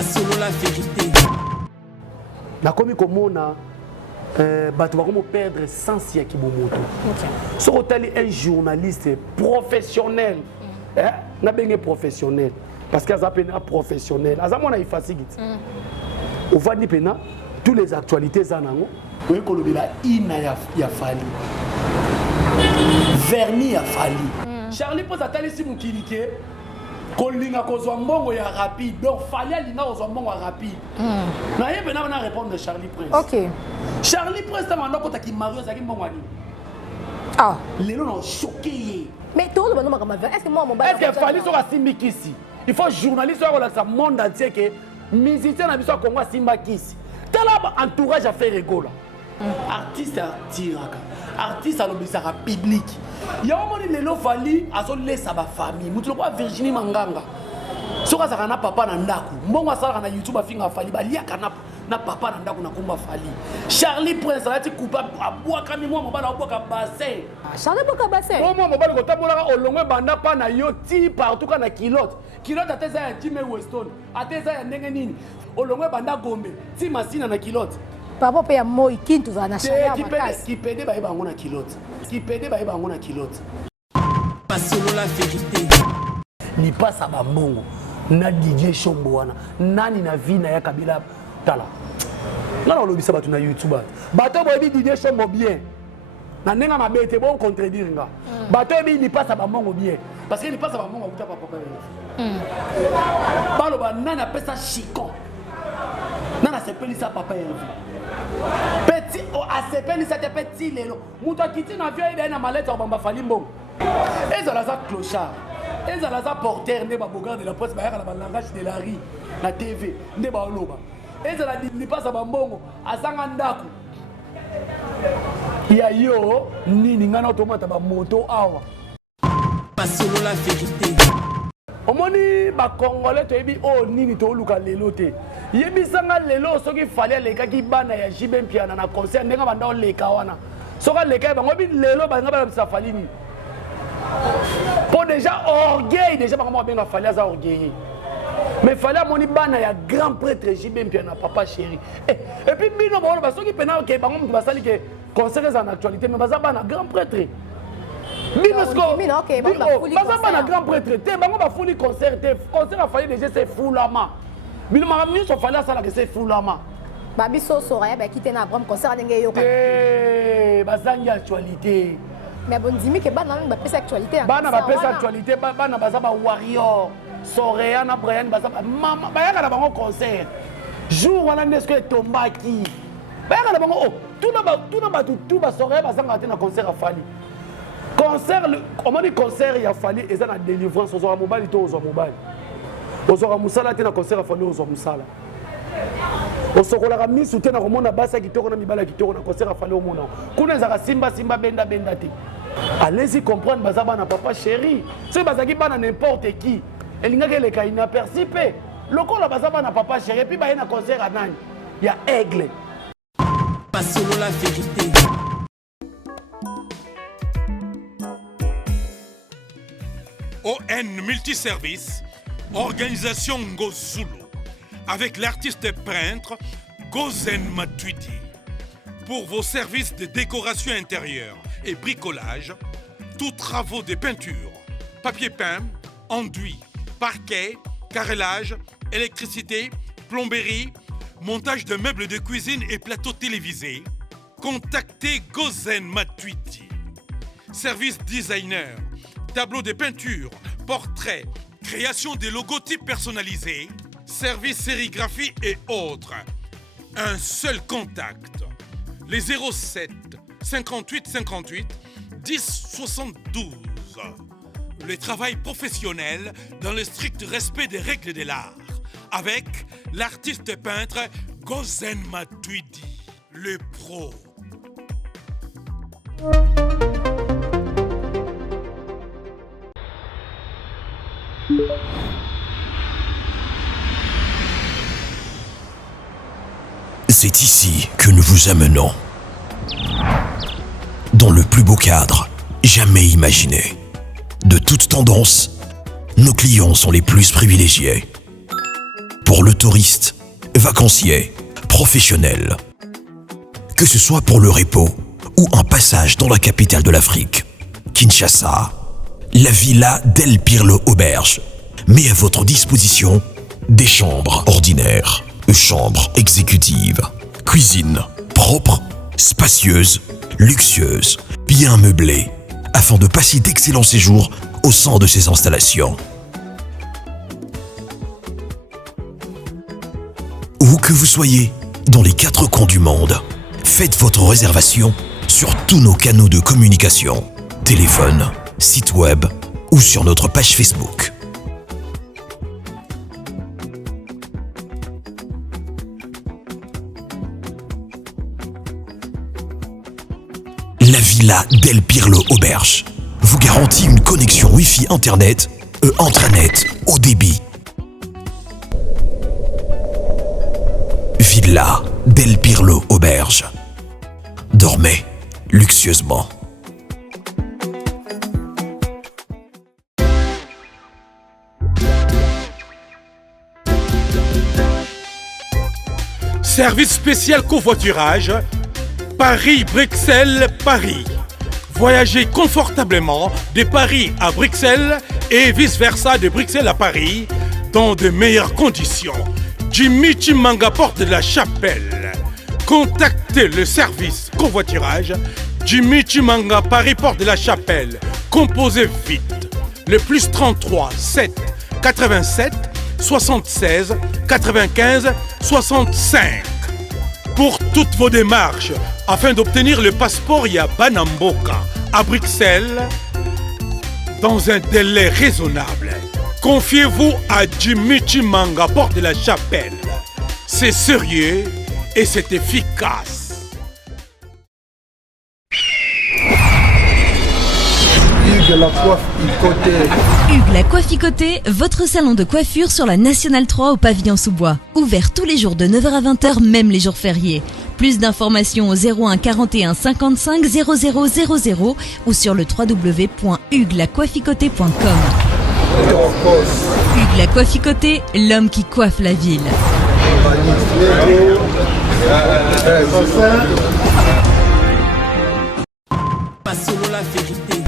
Masolo la vérité. Nakomi komona bato bakomo perdre sens ya kibomoto. So otali un journaliste professionnel. Na benge professionnel parce que azapena professionnel. Azamona ifasigiti. Ovandi pena tous les actualités zanango. Oye kolobela ina ya fali. Verni ya fali. Charlie pose atali si mukilike. Kolinga kozwa mbongo ya rapide. Donc fallait alinga kozwa mbongo ya rapide. Na yebe na répondre de Charlie Prince. OK. Charlie Prince ta mando kota ki Mario zaki mbongo ani. Ah. Lelo na choqué. Mais tout le monde m'a est-ce que moi mon est-ce que fallait sur Simba Kisi? Il faut journaliste sur le monde entier que musicien na biso Congo Simba Kisi. Tala entourage a fait rigolo. Artiste à tiraka. Artiste à l'obisara public. Il y a un moment lelo fali azo laisser ba famille. Mutu ko Virginie Manganga. Soka za kana papa na ndaku. Mbongo sala na YouTube afinga fali ba lia kana na papa na ndaku na kumba fali. Charlie Prince alati coupa abwa kami moi mobala abwa ka bassin. Charlie Boka bassin. Moi mobala ko tabola olongwe banda pa na yo ti partout kana kilote. Kilote ateza ya Jimmy Weston. Ateza ya ndenge nini. Olongwe banda Gombe. Ti masina na kilote. Papa pe ya moi kintu za na shaya makasi. Qui pede ba iba ngona kilote. Qui pede ba iba ngona kilote. Masolo la vérité. Ni pasa ba mbongo. Na DJ Shombo wana. Nani na vina ya Kabila tala. Ngala olobisa batu na YouTube. Bato boyebi DJ Shombo bien. Na nenga mabete bon contredire nga. Bato yebi ni pasa ba mbongo bien. Parce que ni pasa ba mbongo kuta papa. Balo ba nana pesa chicon. Nana sepeli sa papa Hervé. Petit o asepeli sa te petit lelo. Muto kiti na vieux ida na maleta obamba fali mbongo. Ezala za clochard. Ezala za porteur ne ba bogar de la poste ba yaka na langage de la rue na TV ne ba oloba. Ezala ni pasa ba mbongo azanga ndaku. Ya yo nini ngana automata ba moto awa. Masolo la vérité. Omoni ba congolais to yebi o nini to luka lelo te. Yebi sanga lelo soki fallait leka ki bana ya Jibe Mpiana na concert ndenga banda o leka wana. Soka leka bango bi lelo banga ba sa falini. Pour déjà orgueil déjà bango benga fallait za orgueil. Mais fallait moni bana ya grand prêtre Jibe Mpiana papa chéri. Et puis bino ba ba soki pena ke bango mtu basali ke concert en actualité mais baza bana grand prêtre. Binosko, baza na grand prêtre, te bango ba fuli concert, concert a fallu déjà c'est foulama. Bino maramni so fallait ça là que c'est foulama. Babi so soya ba kité na grand concert ndenge yo ka. Eh, bazangi actualité. Mais bon dimi ke bana ba pesa actualité. Bana ba pesa actualité, bana baza ba warrior. Sorea na Brian baza mama, ba yaka na bango concert. Jour wana nesko tombaki. Ba yaka na bango oh, tout na ba tout ba sorea bazanga te na concert a fallu. Concert, comment dit concert il a fallu et ça la délivrance aux mobile et aux mobile. Aux musala tena concert a fallu aux musala. Au sokola rami soutien na romona basa kitoko na mibala kitoko na concert a fallu au mona. Kuna za simba benda te. Allez-y comprendre bazaba na papa chéri. C'est bazaki bana n'importe qui. Elinga ke le ka inaperçu pe. Lokola bazaba na papa chéri puis ba na concert a nani. Il y a aigle. Masolo la vérité. ON Multiservice, organisation Ngozulu, avec l'artiste peintre Gozen Matuidi. Pour vos services de décoration intérieure et bricolage, tous travaux de peinture, papier peint, enduit, parquet, carrelage, électricité, plomberie, montage de meubles de cuisine et plateaux télévisés, contactez Gozen Matuidi. Service designer, tableau de peinture, portrait, création de logotypes personnalisés, service sérigraphie et autres. Un seul contact. Les 07 58 58 10 72. Le travail professionnel dans le strict respect des règles de l'art. Avec l'artiste peintre Gozen Matuidi, le pro. C'est ici que nous vous amenons. Dans le plus beau cadre jamais imaginé. De toute tendance, nos clients sont les plus privilégiés. pour le touriste, vacancier, professionnel. Que ce soit pour le repos ou un passage dans la capitale de l'Afrique, Kinshasa, la Villa del Pirlo Auberge met à votre disposition des chambres ordinaires, chambres exécutives, cuisine propre, spacieuse, luxueuse, bien meublée, afin de passer d'excellents séjours au sein de ces installations. Où que vous soyez, dans les 4 coins du monde, faites votre réservation sur tous nos canaux de communication, téléphone, site web ou sur notre page Facebook. La Villa del Pirlo Auberge vous garantit une connexion Wi-Fi Internet et intranet haut débit. Villa del Pirlo Auberge. Dormez luxueusement. Service spécial covoiturage, Paris-Bruxelles-Paris. Voyagez confortablement de Paris à Bruxelles et vice-versa de Bruxelles à Paris dans de meilleures conditions. Jimmy Chimanga, porte de la Chapelle. Contactez le service covoiturage Jimmy Chimanga, Paris, porte de la Chapelle. Composez vite. Le plus 33 7 87 76 95 65. Pour toutes vos démarches, afin d'obtenir le passeport Banamboka à Bruxelles, dans un délai raisonnable, confiez-vous à Jimmy Chimanga, porte de la Chapelle. C'est sérieux et c'est efficace. Hugues la Coiffe-Icoté. Hugues la Coiffe-Icoté, votre salon de coiffure sur la Nationale 3 au pavillon sous-bois. Ouvert tous les jours de 9h à 20h, même les jours fériés. Plus d'informations au 01 41 55 00 00 ou sur le www.huguelacoiffecoté.com. Hugues la Coiffe-Icoté, l'homme qui coiffe la ville. Pas solo la vérité.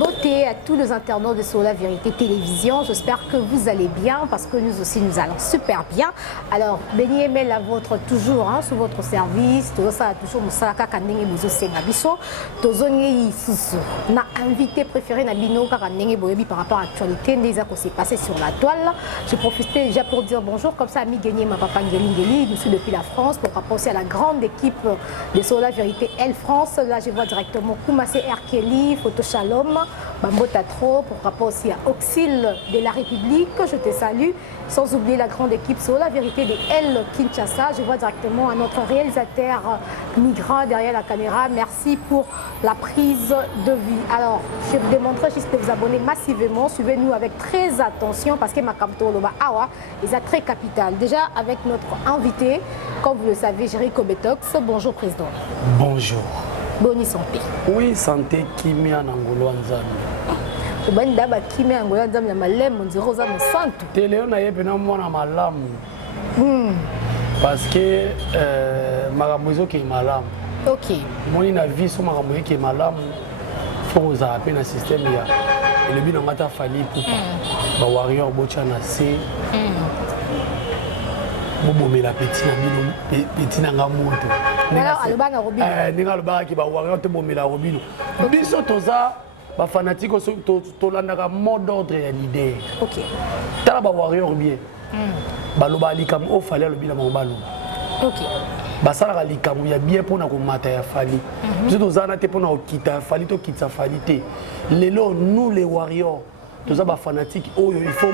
Beauté à tous les internautes de Sur la Vérité Télévision. J'espère que vous allez bien parce que nous aussi nous allons super bien. Alors, Béni aimez la vôtre toujours sous votre service. Tout ça toujours Moussaka Kanenge Bozo Sengabiso. Tozongi Susu. On a invité préféré Nabino Kanenge Boyebi par rapport à l'actualité. Déjà qu'on s'est passé sur la toile. Je profitais déjà pour dire bonjour. Comme ça, ami gagné ma papa Ngeli. Nous sommes depuis la France pour rapport aussi à la grande équipe de Sur la Vérité Elle France. Là, je vois directement Koumassé Erkeli, Photo Shalom. Bambota Trop, pour rapport aussi à Auxil de la République, je te salue, sans oublier la grande équipe sur la vérité de El Kinshasa. Je vois directement à notre réalisateur migrant derrière la caméra. Merci pour la prise de vue. Alors, je vous demanderai juste de vous abonner massivement. Suivez-nous avec très attention parce que ma Kamto Loba Awa est très capital. Déjà avec notre invité, comme vous le savez, Jericho Betox. Bonjour Président. Bonjour. Bonne santé. Oui, santé Kimia Nangolo Nzambe. Obanda ba Kimia Nangolo Nzambe na malemu nziro za musantu. Télé na yebe na mwana malamu. Parce que makambo qui est malamu. OK. Moni na vie so makambo qui est malamu. Faut za appel na système ya. Et le bino ngata fali poupa. Ba warrior bocha na C. Bobo la petit na bino petit na ngamoto. Alors, alobana robino. Ninga alobana ki ba warrior te bomela robino. Biso toza ba fanatique to landaka mot d'ordre ya l'idée. OK. Tala ba warrior bien. Ba loba likam o fali alobina mobalo. OK. Ba sala likam ya bien pona ko mata ya fali. Biso toza na te pona okita fali to kitsa fali te. Lelo nous les warriors toza ba fanatique oyo il faut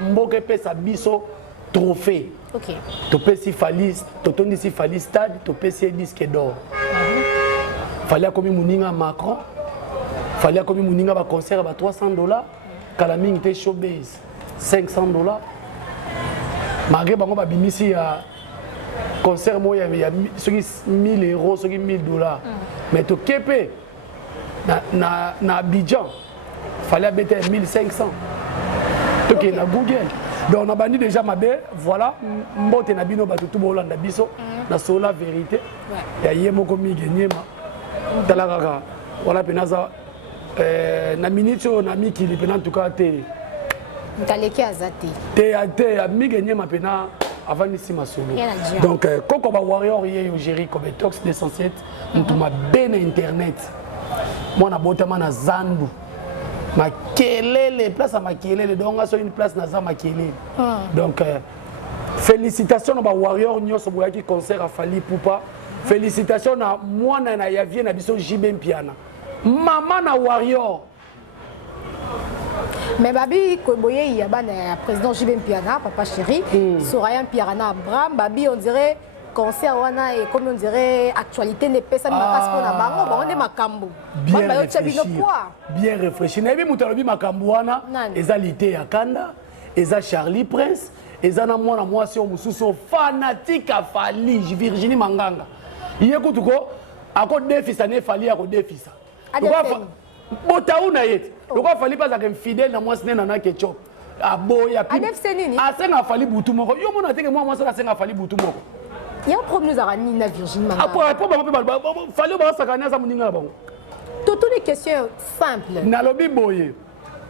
mboke pesa biso trophée. OK. Topé si fali, totondi si fali stade, topé si disque d'or. Fallait comme Mouninga Macron. Fallait comme Mouninga ba concert ba $300. Kalaming était showbiz $500. Malgré bango ba bimisi ya concert mo ya soki €1000, soki $1000. Mais to kepe na Abidjan. Fallait bêter 1500. OK na Google. Donc on a banni déjà ma belle, voilà, mbote na bino ba tout bolanda biso na sola vérité. Ya yemo ko mi gagner ma. Dalaka voilà penaza na minute na mi ki en tout cas te. Ntaleki azati. Te mi gagner ma pena avant ici ma solo. Donc koko ba warrior yé yo géri comme tox d'essentiel, ntuma ben internet. Moi na botama na zandu. Makelele, place à Makelele, donc on a une place dans Makelele. Donc, félicitations à Warrior Nyo Soboya qui concert à Fali Poupa. Félicitations à moi, na Yavie, na Biso Jibem Piana. Maman na Warrior. Mais Babi, Koboye, il y a un président Jibem Piana, papa chéri, Soraya Piana Abraham, Babi, on dirait. Concert wana et comme on dirait actualité n'est pas ça mais parce qu'on a bango on est makambo bien réfléchi bien réfléchi na bi mutalobi makambo wana ezalité ya Kanda eza Charlie Prince eza na mwana mwasi o mususu fanatique a Fali Virginie Manganga yekutuko ako defisa ne Fali ako defisa botauna yete lokwa Fali pas ak fidèle na mwasi ne na ketchup aboya pi asenga Fali butu moko yo mona teke mwasi asenga Fali butu moko. Il y a un problème à Nina Virginie Manganga. Après, fallait voir ça quand ça moninga bon. Toutes les questions simples. Na lobi boye.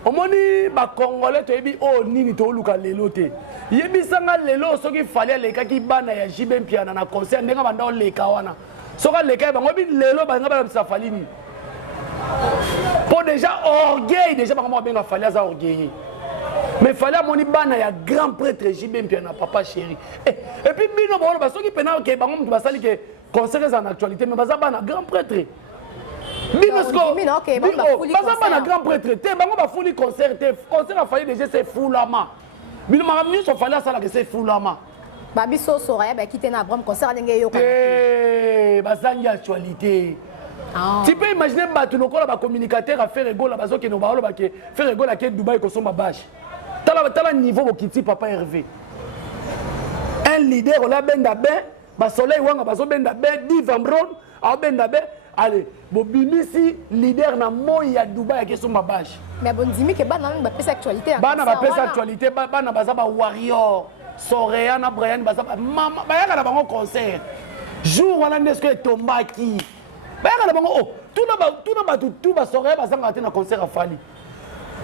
Omoni ba Congolais to yebi o nini to luka lelo te. Yebi sanga lelo soki fallait leka ki bana ya Jibem Piana na concert ndenga banda leka wana. Soka leka bango bi lelo banga ba sa falini. Pour déjà orgueil déjà bango benga fallait za orgueil. Mais il fallait mon bana ya grand prêtre Jibem Piana papa chéri. Et puis bino bon parce que pena que bango ba sali que concert en actualité mais baza bana grand prêtre. Bino sko. Baza bana grand prêtre. Te bango ba fuli concert a fallu déjà c'est foulama. Bino ma mieux so fallait ça là que c'est foulama. Babiso Soraya ba quitter na Abraham concert ndenge yo. Bazangi actualité. Tu peux imaginer que nous avons communicateur à faire rigolo, parce que nous avons fait rigolo à Dubaï qui sont ma bâche. T'as le niveau qui dit papa Hervé. Un leader, on a ben d'abé, ba soleil wanga baso ben d'abé, Divambron, a ben d'abé. Allez, bobimisi leader na moya Dubaï qui sont ma bâche. Mais bon dimi que bana ba pesa actualité. Bana ba pesa actualité, bana baza ba warrior, Soraya na Brian baza mama, ba yaka na bango concert. Jour wana nesko tombaki. Tout va sortir dans concert à Fali.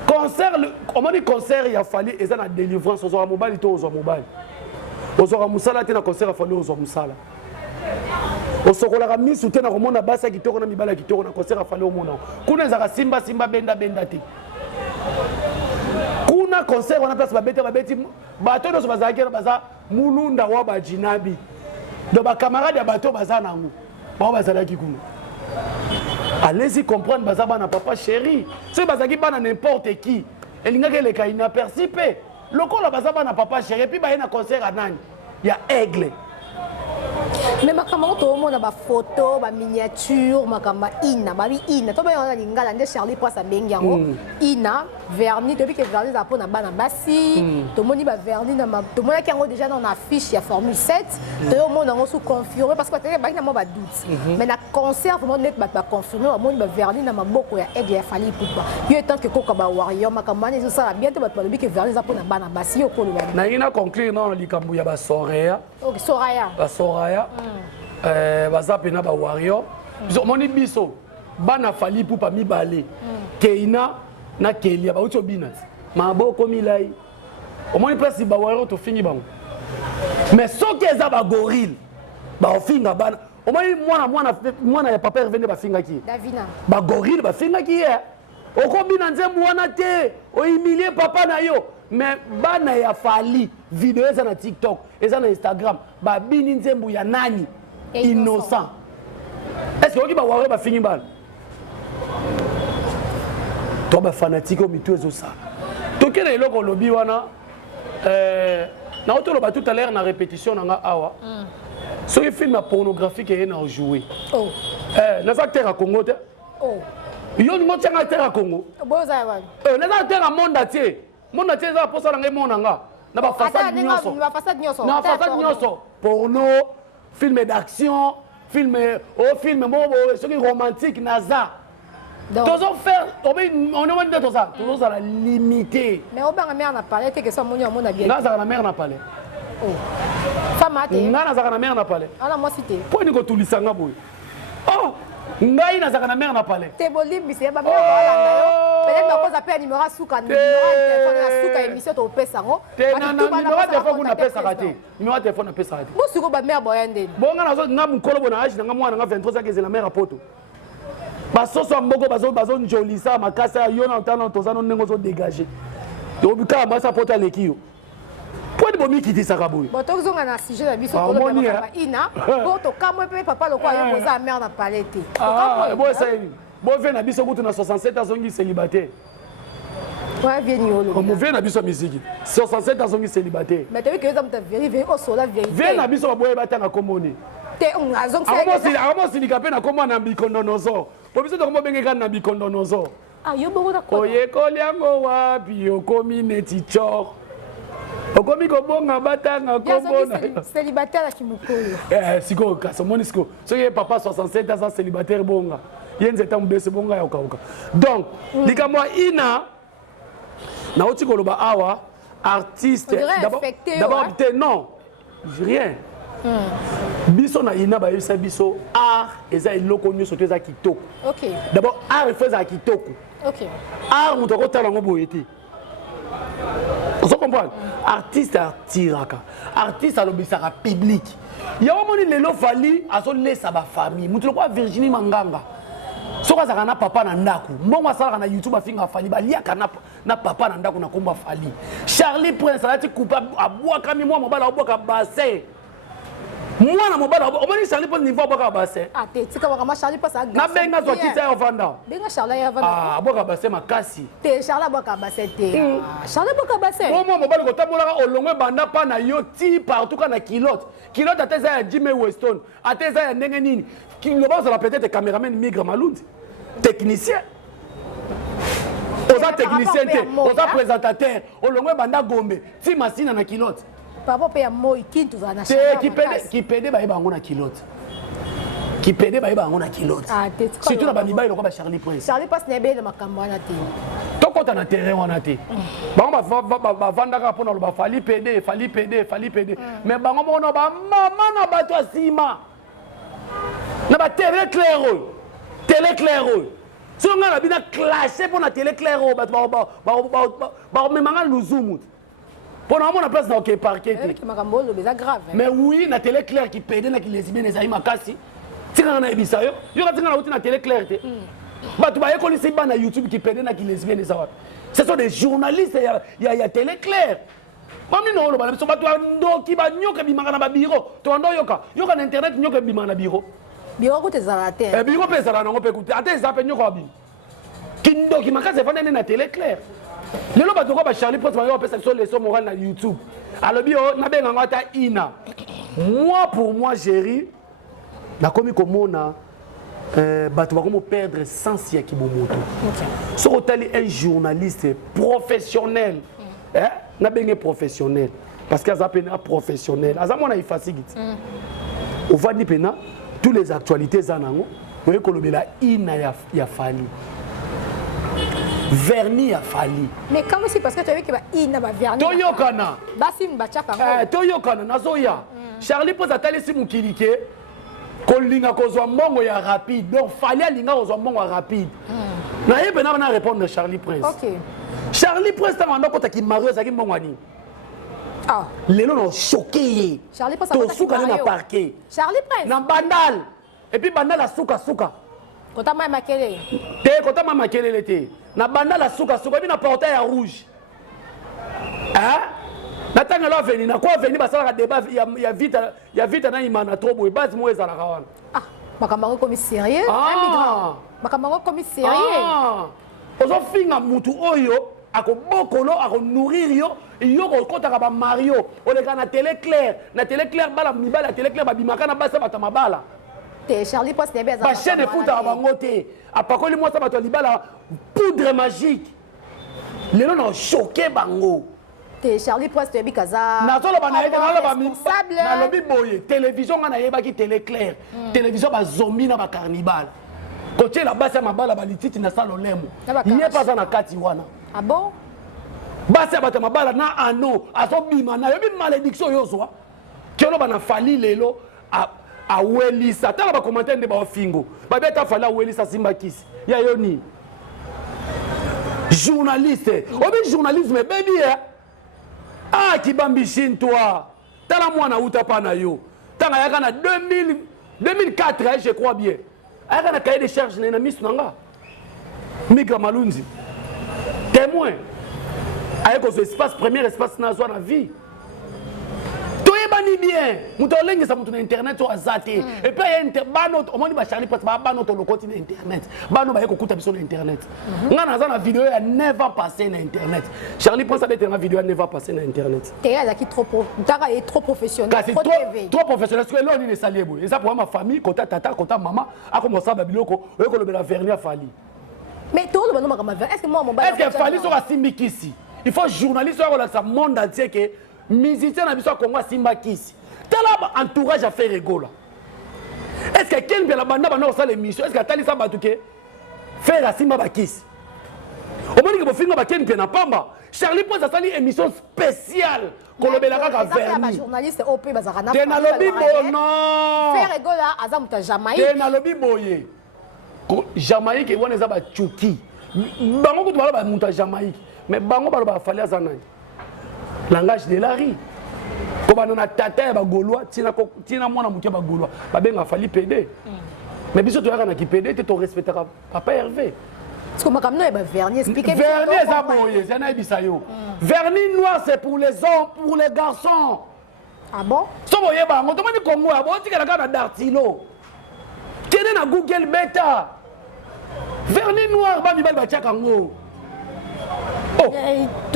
Concert, on dit concert il a fallu et ça la délivrance aux mobile et aux mobile. Aux musala tena concert à Fali aux musala. Aux sokola mis soutien na romona basa qui toko na mibala qui toko na concert à Fali au mona. Kuna za simba benda te. Kuna concert on a place ba beti bato no bazakera baza mulunda wa ba jinabi. Do ba camarade ya bato baza nangu. Ba bazala ki kuna. Allez-y comprendre bazaba na papa chéri. C'est bazaki ba na n'importe qui. Elinga ke le ka inaperçu pe. Lokola bazaba na papa chéri puis ba na concert à nani. Il y a aigle. Mais makambo to mona ba photo, ba miniature, makamba ina, ba ina. To ba yona lingala nde Charlie Prince bengi yango. Ina vernis, depuis que vernis za pona bana basi. To moni ba vernis na to mona ki yango déjà dans affiche ya Formule 7. To mona ngo sous confirmé parce que ba na mo ba doute. Mais na concert vraiment net ba confirmé, moni ba vernis na maboko ya aigle ya Fali Poupa. Yo étant que koka ba warrior makamba ne ça bientôt ba lobi que vernis za pona bana basi yo ko lo ba. Na ina conclure non likambu ya ba Soraya. OK, Soraya. Ba Soraya. Baza pena ba warrior. Moni biso bana Fali Poupa mibale. Keina na Kelia ba uto binat. Maboko milai. Omoni place ba warrior to fini bango. Mais soki eza ba gorille ba ofinga bana. Omoni mwana ya papa revende ba finga ki. Davina. Ba gorille ba finga ki ya. Okobina nzembu wana te. O humilier papa na yo. Mais bana ya Fali vidéo eza na TikTok, eza na Instagram, ba bini nzembu ya nani innocent. Est-ce que ba warrior ba fini bal? To ba fanatique o mitu ezo ça. To kele eloko lobi wana na otolo ba tout à l'heure na répétition na nga awa. So il film pornographique et na jouer. Oh. Les acteurs à Congo te. Oh. Yo ni mo tanga acteur à Congo. Boza wana. Les acteurs à monde entier. Mon atier za posa ngai mona nga na ba façade nyonso na façade nyonso porno film d'action film film mo soki romantique naza Toujours faire, on est de tout ça. Toujours ça la limiter. Mais au bang mère n'a parlé que ça mon a bien. Là ça la mère n'a parlé. Oh. Femme a été. Nga na ça la mère n'a parlé. Ah moi cité. Pour ni ko tulisanga boy. Oh, ngai na ça la mère n'a parlé. Te bolimbi c'est ba mère balanga yo. Peut-être que ça peut numéro souka numéro téléphone na souka émission to pesa ngo. Te na numéro téléphone na pesa raté. Numéro téléphone na pesa raté. Bo suko ba mère boyande. Bon nga na zo nga mukolo bona age nga mwana nga 23 ans que la mère a poto. Basoso mboko bazo njolisa makasa yo na ntana tozano nengo zo dégager. Donc bika mbasa poto lekio. Pour bomi kiti sakaboy. Bon to zonga na sujet na biso to lo ba ina. Bo to kamwe pe papa lo kwa yo koza mère na palette. Ah, bon ça bon vient na biso kutu na 67 ans zongi célibataire. Ouais vient yo lo. Comme vient na biso musique. 67 ans zongi célibataire. Mais tu veux que ça me vérifier au sola vérité. Vient na biso boye batanga komoni. Te on a zonga. Amo silika pe na komo na bikondonozo. Po biso to komo bengeka na bikondonozo. Ah yo bongo na ko. Oye koliango wapi okomi neti chor. Okomi kobonga batanga komona. Célibataire la kimukolo. Siko kaso moni siko. Soki papa 67 ans célibataire bonga. Yenze tamu bese bonga ya okauka. Donc, likamwa ina na oti koloba awa artiste d'abord non. Rien. Biso na ina ba yesa biso art eza eloko nyoso to eza kitoko. OK. D'abord art faisait kitoko. OK. Art muto ko tala ngo boyeti. Vous comprenez? Artiste tiraka. Artiste alobisaka public. Ya omoni lelo fali azo lesa ba famille. Mutu ko Virginie Manganga. Soka zaka na papa na ndaku. Mbongo asala na YouTube afinga fali baliaka na papa na ndaku na komba fali. Charlie Prince alati coupa abwaka mi mwa mobala abwaka bassin. Mwana mobala omoni Charlie Prince niveau abwaka bassin. Ah te tika wakama Charlie Prince a na benga zo kitsa ya vanda. Benga Charlie ya vanda. Ah abwaka bassin makasi. Te Charlie abwaka bassin te. Charlie abwaka bassin. Mwa mobala ko tambola olongwe banda pa na yo ti partout kana kilote. Kilote ateza ya Jimmy Weston, ateza ya ndenge nini. Qui le bas peut-être caméraman migre malundi. Technicien. Oza technicien te, oza présentateur, olongwe banda gombe, ti masina na kilote. Papa pe ya moi kintu za na qui pede ba bango na kilote. Qui pede ba bango na kilote. Ah, surtout na ba mibali lokwa ba Charlie Prince. Charlie Prince nebe na makambo na te. To kota na terrain wana te. Bango ba vanda ka pona lo ba fali pede. Mais bango mono ba mama na bato asima. Na ba télé clair. Si on a bien clashé pour la télé claire, ba luzumu. Pour la place dans le parquet. Mais oui, la télé claire qui paye na qui les bien les aïma kasi. Si on a ebisa yo, yo ka tinga na télé claire te. Ba tu ba yeko lisi ba na YouTube qui paye na qui les bien les awa. Ce sont des journalistes il y a télé claire. Mami no lo ba so ba tu ndo ki ba nyoka bimanga na ba bureau. To ndo yoka na internet nyoka bimanga na bureau. Biro kote zalate. Biro pesa la ngo pe kuta. Ate zape nyoko abi. Kindo ki makase fane na télé claire. Lelo ba toko ba Charlie Prince ba yo pesa sur les leçons morales na YouTube. Alors bio na benga ngata ina. Moi pour moi Géry na komi komona bato ba komo perdre sens ya kibomoto. So otali un journaliste professionnel. Na benga professionnel parce que azapena professionnel. Azamona ifasigiti. On va dire pena tous les actualités zanango oye kolobela ina ya fali verni ya fali mais comment c'est parce que tu as vu que ba ina ba verni toyokana basim ba chaka toyokana nazoya Charlie Prince atali si mukilike kolinga kozwa mbongo ya rapide donc fali alinga kozwa mbongo ya rapide na yebe na répondre Charlie Prince. OK. Charlie Prince tanga kota ki mario zaki mbongo ani. Ah, lelo no choqué. Charlie Prince to suka na parquet. Charlie Prince. Na bandal. Et puis bandal suka. Kota ma makele. Te kota ma makele te. Na bandal suka bi na portail ya rouge. Hein? Na tanga lo veni na kwa veni basala débat ya vite na imana trop boy base mo ezala kawana. Ah, makambo comme sérieux? Un migrant. Makambo comme sérieux. Ah. Ozo finga mutu oyo akobokolo akonourrir yo kokotaka ba Mario oleka na télé claire bala mibala na télé claire babimaka na basa bata mabala te Charlie Prince nebe za ba chaîne futa bango te apakoli moi ça bato libala poudre magique lelo na choqué bango te Charlie Prince te bikaza na solo bana ete na lobi boye télévision ngana yeba ki télé claire télévision ba zombie na ba carnival Côté la base à ma balle, balititi na salolemo. Il n'y a pas un kati wana. Ah bon? Base à ma balle na ano, à son bimana, il y a une malédiction yozwa. Qui on a fallu lelo à Welisa. T'as pas commenté de ba fingo. Ba beta fala Welisa Simba Kiss. Ya yoni. Journaliste. Obi journalisme baby eh. Ah kibambishin toi. T'as la mwana uta pa na yo. T'as yaka na 2004 je crois bien. Ayaka na cahier de charge na miss nanga. Mika Malunzi. Témoin. Ayako ce espace premier espace na zo na vie. Toyebani bien. Muto lengi sa muto na internet o azate. Et puis il y a bano au moins ba Charlie Prince ba bano to lokoti na internet. Bano ba yeko kuta biso na internet. Ngana za na vidéo ya never passé na internet. Charlie Prince a été na vidéo ya never passé na internet. Théa là qui trop est trop professionnel. Trop professionnel. Parce que là on est salier boy. Et ça pour ma famille, kota tata, kota maman, a commencé à biloko, oyeko le bela vernis a fali. Mais tout le monde m'a est-ce que moi mon est-ce que fali sur Simba Kiss? Il faut journaliste sur le monde entier que musicien na biso Congo Simba Kiss. Tala entourage à faire rigolo. Est-ce que quelqu'un la banda bana ça l'émission? Est-ce que tali ça batuke faire la Simba Kiss? Au moins que bo finga ba quelqu'un na pamba. Charlie Prince a sali émission spéciale kolobelaka ka vernis. Journaliste OP bazarana. Te na lobi bo non. Faire rigolo azamu ta Jamaïque. Te na lobi boye. Jamaïque wana za ba chuki. Bango ko bala ba muta Jamaïque. Mais bango bala ba fali azana. Langage de la rue. Comme on a tata ba Gaulois, tina mwana muke ba Gaulois. Ba benga fali PD. Mais biso to yaka ki PD te to respectera papa Hervé. Parce que ma kamno e ba vernis expliquer. Vernis za boye, ça na bisayo. Vernis noir c'est pour les hommes, pour les garçons. Ah bon? So boye ba ngoto mani Congo ya bo tikala ka na Dartilo. Kene na Google beta. Vernis noir ba mi ba tiaka ngo. Oh,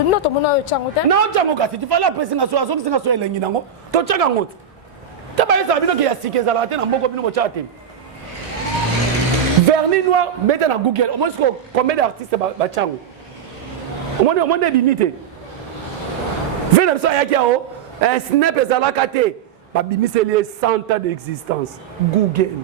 non, tout le monde a chango. non, chango kasi. Tu fallait apprécier na soa, so kinga so elengi nango. To chaka ngot. Ta ba yesa bino ki ya sike zala te na mboko bino bochate. Vernis noir, mettez na Google. Au moins combien d'artistes ba chango. Au moins des limites. Venez ça yaki ao, un snap ezala kate. Ba bimise les 100 ans d'existence. Google.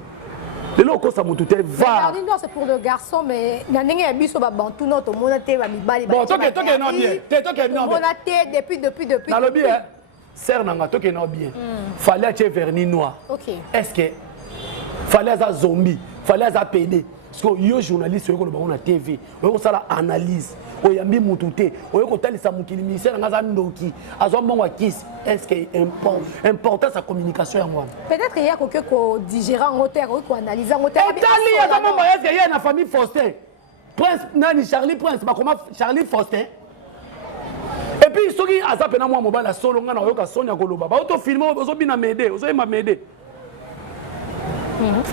Le loco ça monte va. Non, c'est pour le garçon, mais il y a un bus au bantou, notre monaté va m'y balayer. Bon, toi qui es non bien. Toi qui es non bien. Monaté depuis. Dans le bien, serre nanga, toi qui es non bien. Fallait acheter vernis noir. Ok. Est-ce que fallait un zombie, fallait un PD? Parce que yo journaliste, yo ko na TV, yo ko sala analyse. Oyambi mututé, oyo ko talisa mukili ministère ngaza ndoki. Azo mbongo Kiss. Est-ce que important sa communication ya moi? Peut-être il y a quelqu'un qui digère en hauteur, qui analyse en hauteur. Italie, il y a mon mariage qu'il y a dans la famille Faustin. Prince, nani Charlie Prince, bah comment Charlie Faustin. Et puis ceux qui azapé na moi mobile la solo ngana oyo ka sonya koloba. Ba auto filmer ozo bina m'aider, ozo ma m'aider.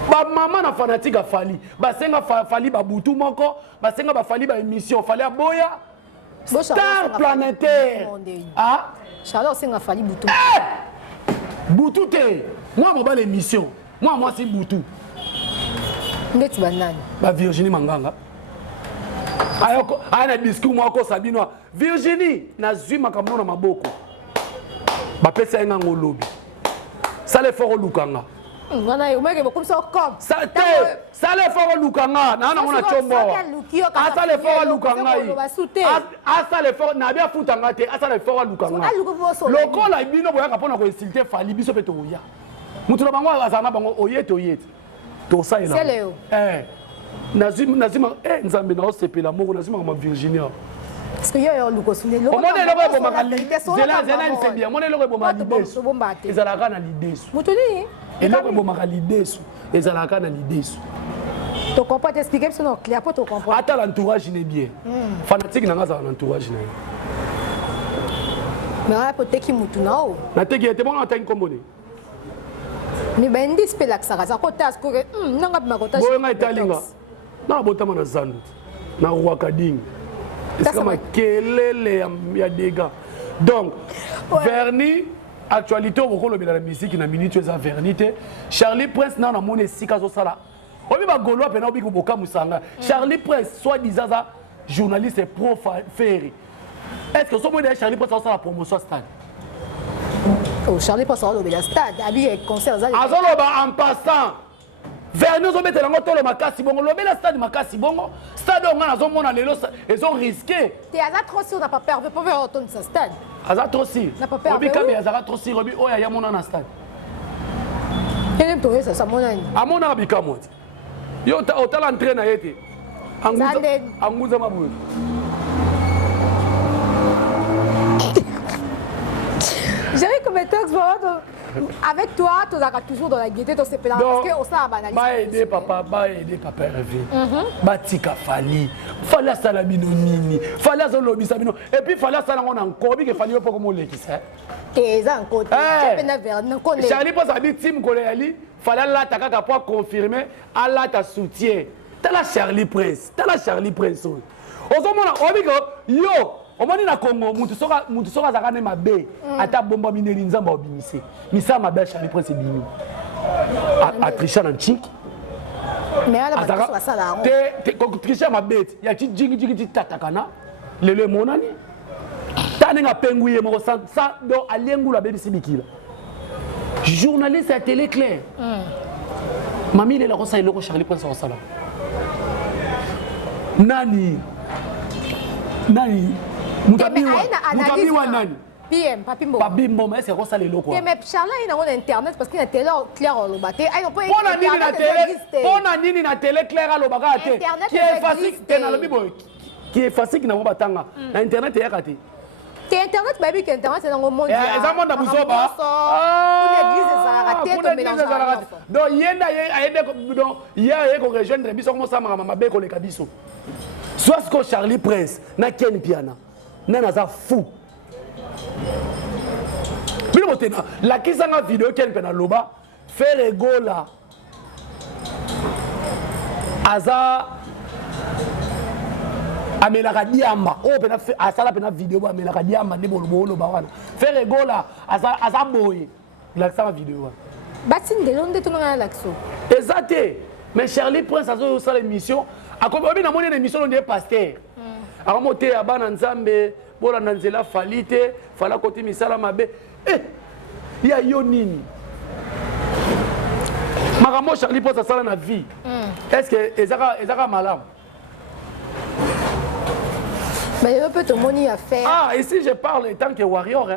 Ba maman na fanatique a fali. Ba senga fali ba butu moko, ba senga ba fali ba émission, fali a boya. Star planétaire. Ah, Charles senga fali butu. Butu te. Moi mobile émission. Moi c'est butu. Ndeti banani. Ba Virginie Manganga. Ayoko, ana discours moko Sabino. Virginie na zui makambo na maboko. Ba pesa nga ngolobi. Ça le fort lukanga. Ngana yo meke comme ça comme. Ça le fort lukanga. Na na mona chombo. Ça le fort lukanga. Ça le fort na bia futanga te. Ça le fort lukanga. Lokola bino boya kapona ko insulter fali biso peto ya. Mutu na bango azana bango oyete. To ça ela. Nazima nzambe na osepela moko nazima ma Virginia. Parce que yo luko sunde lo. Omone loko bo makali. Zela ni sebia. Omone loko bo malidesu. Ezalaka na lidesu. Mutuni. Eloko bo makali desu. Ezalaka na lidesu. Tu comprends t'expliquer parce que non clair pour tu comprendre. Ata l'entourage n'est bien. Fanatique na ngaza l'entourage na. Mais on a peut-être qui mutuna o. Na teki ete bon atang kombone. Ni bendi spela ksaka ko tas ko nanga makota. Bo nga italinga. Na botama na zandu. Na Rwakading. C'est comme un kelele ya dégâts. Donc, vernis, actualité, on va la musique, il y a une minute, vernis. Charlie Prince, non, on a un sika sur ça. On va Gaulois, on va Boka Moussanga. Charlie Prince, soi-disant, journaliste et prof ferry. Est-ce que ce moment Charlie Prince a la promotion stade? Oh, Charlie Prince a le stade, habillé concert. En passant, Vernon zobete lango tolo makasi bongo lobela stade makasi bongo stade on a zomona lelo ils ont risqué. Tu as trop si on n'a pas peur de pouvoir retourner ce stade. Aza trop si. N'a pas peur. Obi kabe aza trop si robi oya ya mona na stade. Quel est toi ça mona ni? Amona bika moti. Yo otala entraîner yete. Anguza mabuye. J'ai comme tox avec toi, tu as toujours dans la gaieté, tu sais pas parce que on s'en banalise. Ba aider papa Hervé. Batika fali. Fala sala bino nini. Fala zo lobi sabino. Et puis fala sala ngona nkobi ke fali po ko lekisa. Tes en côté. Tu peux na vers na connaît. Charlie pose abi team koléali. Fala la takaka pour confirmer Allah ta soutien. T'as la Charlie Prince. Ozomona obiko yo omoni na Congo mutu soka zakane mabe ata bomba mineli nzamba obimisi misa mabe Charlie Prince bimi a tricher na chik mais ala ba sala te tricher mabe ya jingi tatakana lelo monani tane nga penguye moko sa do alengula bebi sibikila journaliste à télé clair mami le la kosa eloko Charlie Prince au sala nani Mutabi wa nani? PM, Papimbo. Papimbo, mais c'est quoi ça les locaux? Mais Charles, il a un internet parce qu'il y a télé clair au Lobaté. On a nini na télé clair au Lobaté. Qui est facile, qui est facile qui n'a pas tanga. Internet est raté. Internet, baby, internet c'est dans le monde. Les amants d'Abouzoba. Donc, il y a un rejoindre biso comme ça mama be ko le kabiso. Soit ce que Charlie Prince na Ken Piana. Na naza fou. Bino motena la kisanga vidéo Ken Piana loba faire rigola. Aza amelaka diamba o pena asala pena vidéo amelaka diamba ne bolobolo ba wana faire rigola aza boye la sa vidéo batine de londe to na l'action exacté mais Charlie Prince azo sa l'émission akobi na moni l'émission on est pasteur akomote abana nzambe bola nanzela falite fala côté misala mabe ya yo nini makambo Charlie Prince asala na vie est-ce que ezaka malam. Mais il peut te moni à faire. Ah, ici je parle en tant que warrior.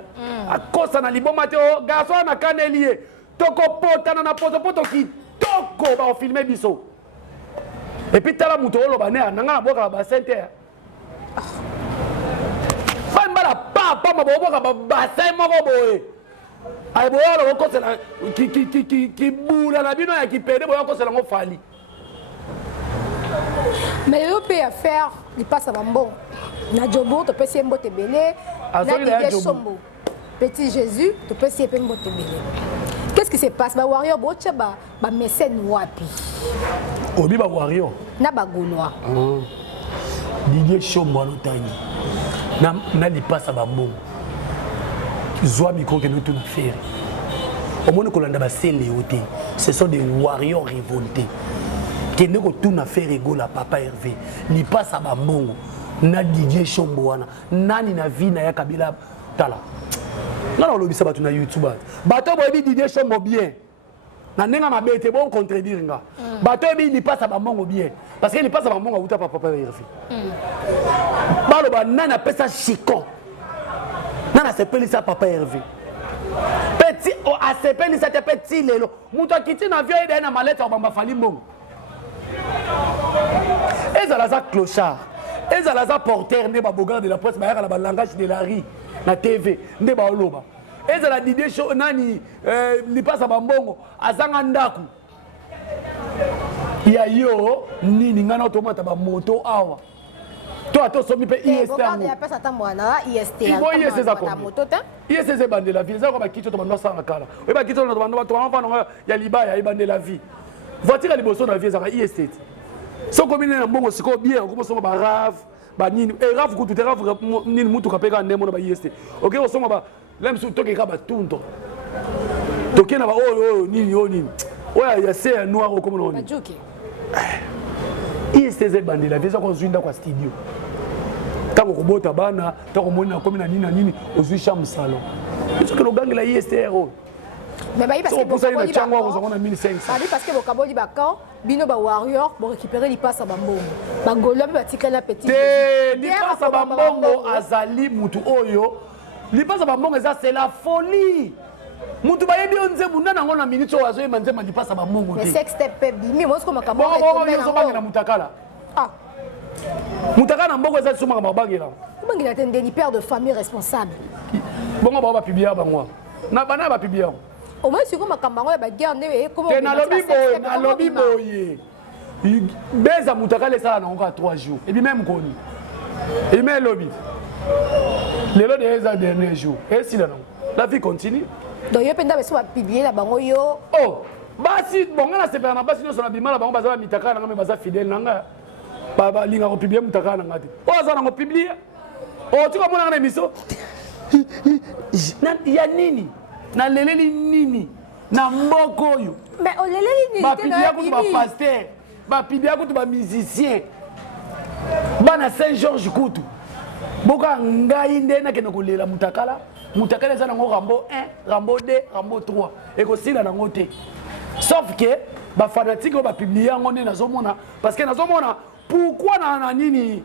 À cause de l'ibon Mathéo, garçon na canelier. Toko pota na poto qui toko ba filmer biso. Et puis tala muto lo ba ne nanga na boka ba center. Ba mbala papa ma boka ba bassin moko boye. Ay boya lo ko c'est la qui boula la bino ya qui pede boya ko c'est la ngo fali. Mais il peut faire, il passe à Bambon. Nadjobo, tu peux essayer de te belé. Petit Jésus, tu peux essayer de te belé. Qu'est-ce qui se passe? Ba warrior bocha ba mécène wapi. Obi ba warrior. Na ba Gaulois. Didier Chombo lotani. Na li passe à Bambon. Zoa micro que nous tout na faire. Au monde ko landa ba séléoté. Ce sont des warriors révoltés. Kende ko tuna faire rigola papa Hervé ni passe à Bambongo na Didier Chombo wana nani na vie na ya Kabila tala ngala lobisa batu na YouTube bato boyebi Didier Chombo bien na nenga mabete bon contredire nga bato yebi ni passe à Bambongo bien parce que ni passe à Bambongo uta papa Hervé balo ba nana pesa chicon nana sepeli sa papa Hervé petit o asepeli sa te petit lelo muto akiti na vieux ida na maleta bamba fali mbongo. Ezalaza clochard, ezalaza porteur ne ba bogar de la presse ba la langage de la rue na TV ne ba oloba. Ezala Didier show nani li passe ba mbongo azanga ndaku. Ya yo nini ngana automata ba moto awa. Toi to somi pe IST. On a pas ça mwana IST. IST za moto ta. IST bande la vie za ko ba kitso to bando sanga kala. We ba kitso to bando to enfant ya libaya ya bande la vie. Voiture les bossons dans la vie ça IST. So combine na mbongo siko bien ko bossons ba rave ba nini e rave ko tout rave nini mutu kapeka ndemo na ba IST. OK o songa ba lem su to ke ka ba tunto. To ke na ba oh nini oh nini. Oya ya c'est noir comme on dit. Majuki. IST ze bande la vie ça ko zwinda kwa studio. Tango ko bota bana tango moni na komi na nini ozwi chambre salon. Est-ce que le gang la IST Mais bah, parce que vous avez une chango, vous avez 1500. Parce que vous avez bakan, bino ba warrior, pour récupérer les passes à bambongo. Bangolo, ba tika la petite. Les passes à bambongo, azali mutu oyo. Les passes à bambongo, c'est la folie. Mutu ba yebi onze munda na ngona minute o azo emanze mandi passes à bambongo. Mais sex step bimi, moi ce qu'on m'a bon, yo bangi na mutakala. Ah. Mutakala mboko eza suma ma bangi la. Comment il a des père de famille responsable. Bon ba ba publier ba moi. Na bana ba publier. Au moins, si vous avez une guerre, comment na lobby boye. Beza mutakala ça na encore 3 jours. Et puis même koni. Et même lobby. Les lots des derniers jours. Et si là non. La vie continue. Donc yo penda beso ba publier la bango yo. Oh, basi bonga na sepela na basi nyonso na bimala bango bazala mitakala na ngame baza fidèle nanga. Baba linga ko publier mutakala na ngati. O azana ko publier. Oh, tu comprends na émission? Ya nini? Na leleli nini na mboko oyo mais o leleli nini ba pibia ko ba pasteur ba pibia ko ba musicien bana Saint Georges kutu boka ngai ndena ke ko lela mutakala za na ngo Rambo 1 Rambo 2 Rambo 3 et ko sila na ngote sauf que ba fanatique ba pibia ngone na zomona parce que na zomona pourquoi na nini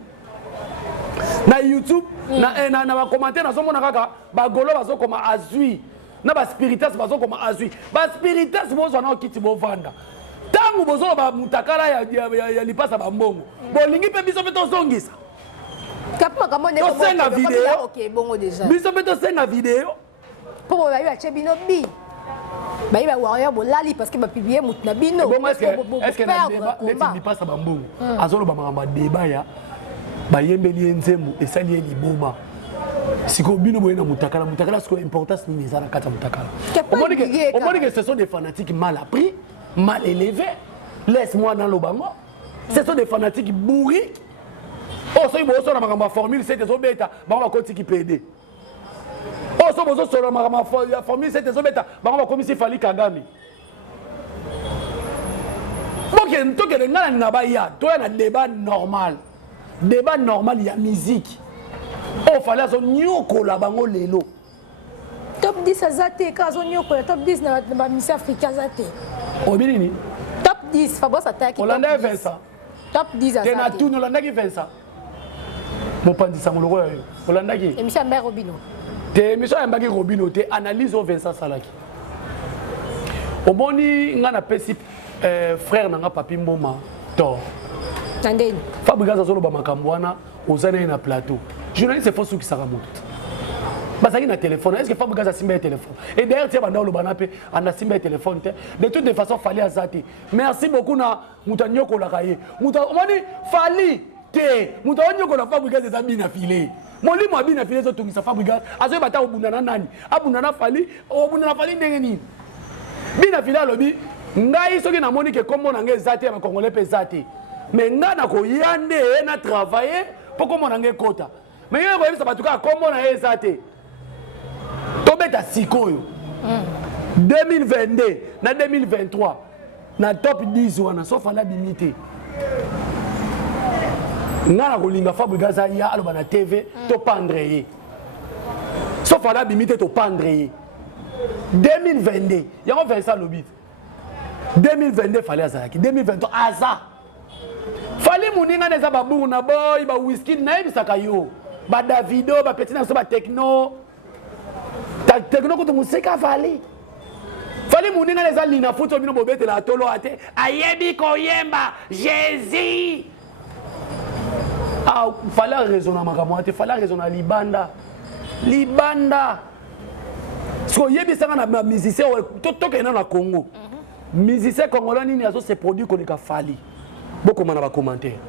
na YouTube na ba commentaire na zomona kaka ba golo bazo koma azui na ba spiritas bazo koma azui ba spiritas bozo na okiti bo vanda tangu bozo ba mutakala ya lipasa ba mbongo bolingi pe biso beto zongisa kapma kama ne ko senga video OK bongo déjà biso beto senga video pour ba ya chebino bi ba iba warrior bolali parce que ba publier mutna bino bon est-ce que na débat leti lipasa ba mbongo azolo ba makamba débat ya ba yembeli nzembo esali liboma siko bino boye na mutakala siko importance ni ezana kata mutakala on que ce sont des fanatiques mal appris mal élevés laisse-moi dans le bango ce sont des fanatiques bourris oh so ibo so na makamba formule 7 zo beta ba ba koti ki PD oh so bozo so na makamba formule 7 zo beta ba ba komisi Fali Kagame donc ntoke ngana na ba ya to na débat normal il y a musique. Oh, fallait que nyoko la bango lelo. Top 10 azate kazo nyoko top 10 na ba Miss Africa azate. Obinini. Top 10 Fabos attaque. Hollandais fait ça. Top 10 azate. Tena tout Hollandais qui fait ça. Bon pandisa mo loko yo. Hollandais qui. Émission Mère Robino. Te émission Mbaki Robino te analyse au Vincent Salaki. Oboni ngana pesi frère nanga papi mboma to. Tandeni. Fabrice azolo ba makambo wana ozana na plateau. Journaliste faut sou qui sera moto. Basaki na téléphone. Est-ce que Fabrice a simba téléphone? Et d'ailleurs tu banda lo banape ana simba téléphone te. De toutes les façons fallait azati. Merci beaucoup na mutanyoko la kaye. Mutani fali te. Mutanyoko la Fabrice des amis na filé. Moli mo abina filé zo tungisa Fabrice. Azo bata obundana nani? Abundana fali, obundana fali ndenge nini? Bina filé lobi ngai soki na moni ke kombo na ngai zati ya Congolais pe zati. Mais ngana ko yande na travailler pour comment on kota mais yo ko bisa batuka kombo na ezate to beta sikoyo 2022 na 2023 na top 10 wana sauf la limité ngana ko linga Fabrice ya aloba na TV to pandreye sauf la limité to pandreye 2022 yango fait ça lobit 2022 fallait azaki 2023 aza Fali muninga neza babu na boy ba whisky na ebisaka yo ba Davido ba petit na so ba techno ta techno ko to musika fali muninga neza lina futo bino bobete la tolo ate ayebi ko yemba Jésus ah fala raisonner makamwa te fala raisonner libanda so yebi sanga na musicien to ke na Congo musicien congolais nini azo se produit ko ka fali beaucoup de commentaires.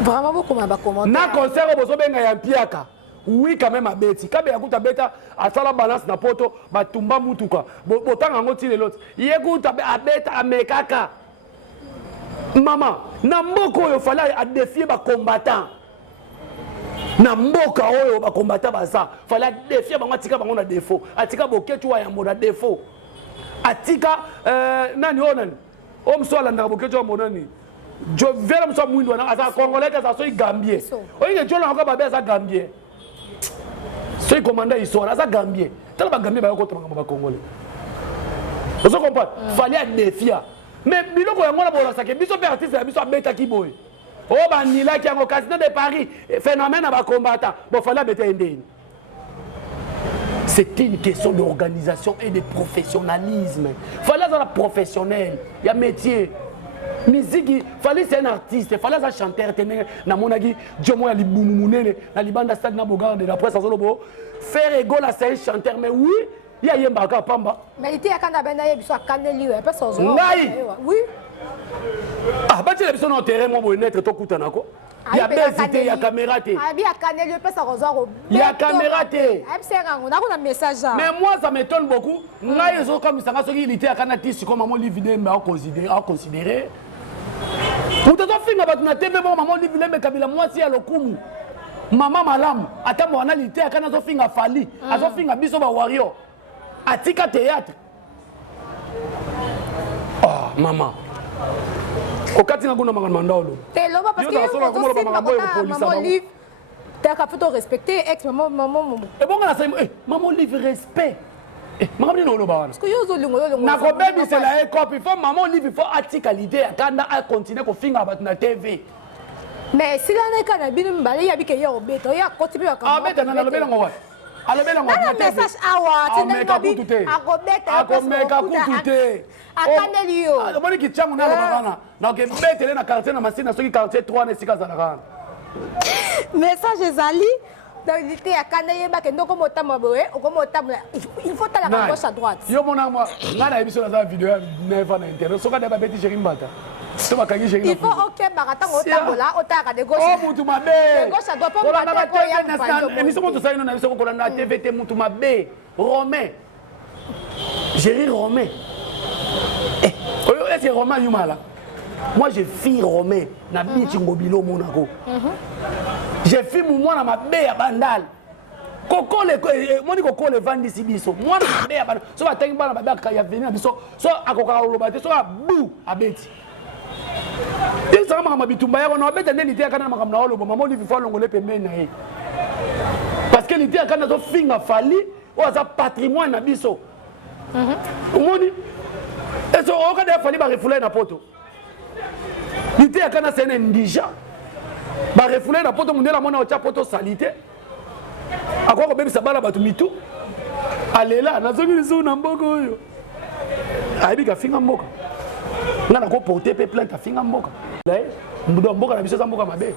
Vraiment beaucoup de commentaires. Na concert au bozo benga ya mpiaka. Oui quand même abeti. Kabe yakuta beta asala balance na poto batumba mutuka. Botanga ngoti le lot. Yekuta abeta amekaka. Mama, na mboko yo fala a défier ba combattant. Na mboka oyo ba combattant baza. Fala défier ba matika bango na défaut. Atika boketu wa yambo na défaut. Atika nani onani. Omswala na boketu wa monani. Je vais me faire mouiller dans la Congolais ça soit Gambien. Oui que tu l'as encore babé ça Gambien. C'est commandant histoire ça Gambien. Tellement Gambien ba ko to ba Congolais. Vous comprenez? Fallait être défiant. Mais biloko yango na bolasa ke biso pe artiste biso abeta ki boy. Oh banila ki yango casino de Paris, phénomène ba combattant. Bon fallait beta ndeni. C'est une question d'organisation et de professionnalisme. Fallait être professionnel, il y a métier. Musique, fallait c'est un artiste, il fallait un chanteur, na monagi, Djomo ya libumumunene, na libanda stade na bogarde de la presse azolobo. Faire égaux là c'est un chanteur mais oui, il y a Yembaka Pamba. Mais il était à Canada, il y a Caneli, pas sans oui. Ah, bah tu as besoin d'un terrain, moi, pour être tout coutant. Il y a Bézité, il y a caméra. Il y a Caneli, pas sans il y a caméra. On a un message. Mais moi, ça m'étonne beaucoup. Là, ils ont comme ça, il était à Canada, comme maman Livide, mais à considérer. Vous avez fait une TV, maman Livide, mais Kabila, moi, si à l'Okumu. Maman Malam, attends, moi, on a l'ité à Canada, fait un Fali, à fait un Bisoba Warrior. À Tika Théâtre. Oh, maman. Au cas où on a un mandat. C'est l'homme parce que maman livre. Tu as fait respecter ex-maman. Et bon, maman livre respect. Maman dit non, parce que yo na ko baby c'est la copie. Il faut maman livre, il faut articalité. Quand on continue à faire na TV. Mais si on est canal, bien mbale, il y a bien qu'il y a obéto, il y a continué à ah mais dans le bel endroit. Alors ben on va message awa, tu n'as pas tout tout. Akaneli yo. Ah boni ki tchangu na bana. Donc betele na quartier na machine na soki quartier 3 na sika za na. Message ezali dans l'ité à Kanaye ba kendo ko motama boye, ko motama il faut ta la gauche à droite. Yo mona moi, ngana ebiso na za vidéo neva na internet. Soka da ba beti chéri mbata. Il faut ok barata ngotambola otaka de gauche. Oh mutu mabe. De gauche à droite pas mbata ko ya. Émission moto ça ino na biso ko na TVT mutu mabe. Romain. Géry Romain. Est-ce que Romain Yumala? Moi j'ai fille Romain na bichi ngobilo monako. J'ai fille moi na mabe ya bandal. Koko le moni koko le vandi sibiso. Moi na mabe ya bandal. So ba tengi bana mabe ka ya venir biso. So akoka lobate so bu abeti. Et ça m'a bitumba ya na beta ndeni te kana makamna olobo mama oli vifa longole pembeni na ye. Parce que l'idée kana zo finga fali o za patrimoine na biso. Moni et so o ka de fali ba refoulé na poto. L'idée kana c'est un indigent. Ba refoulé na poto mundela mona o cha poto salité. Akwa ko bebisa bala batu mitu. Alela na zongi lizo na mboko oyo. Aibi ka finga mboka. Nana ko porter pe plainte finga mboka. Là, mboka na biso za mboka mabe.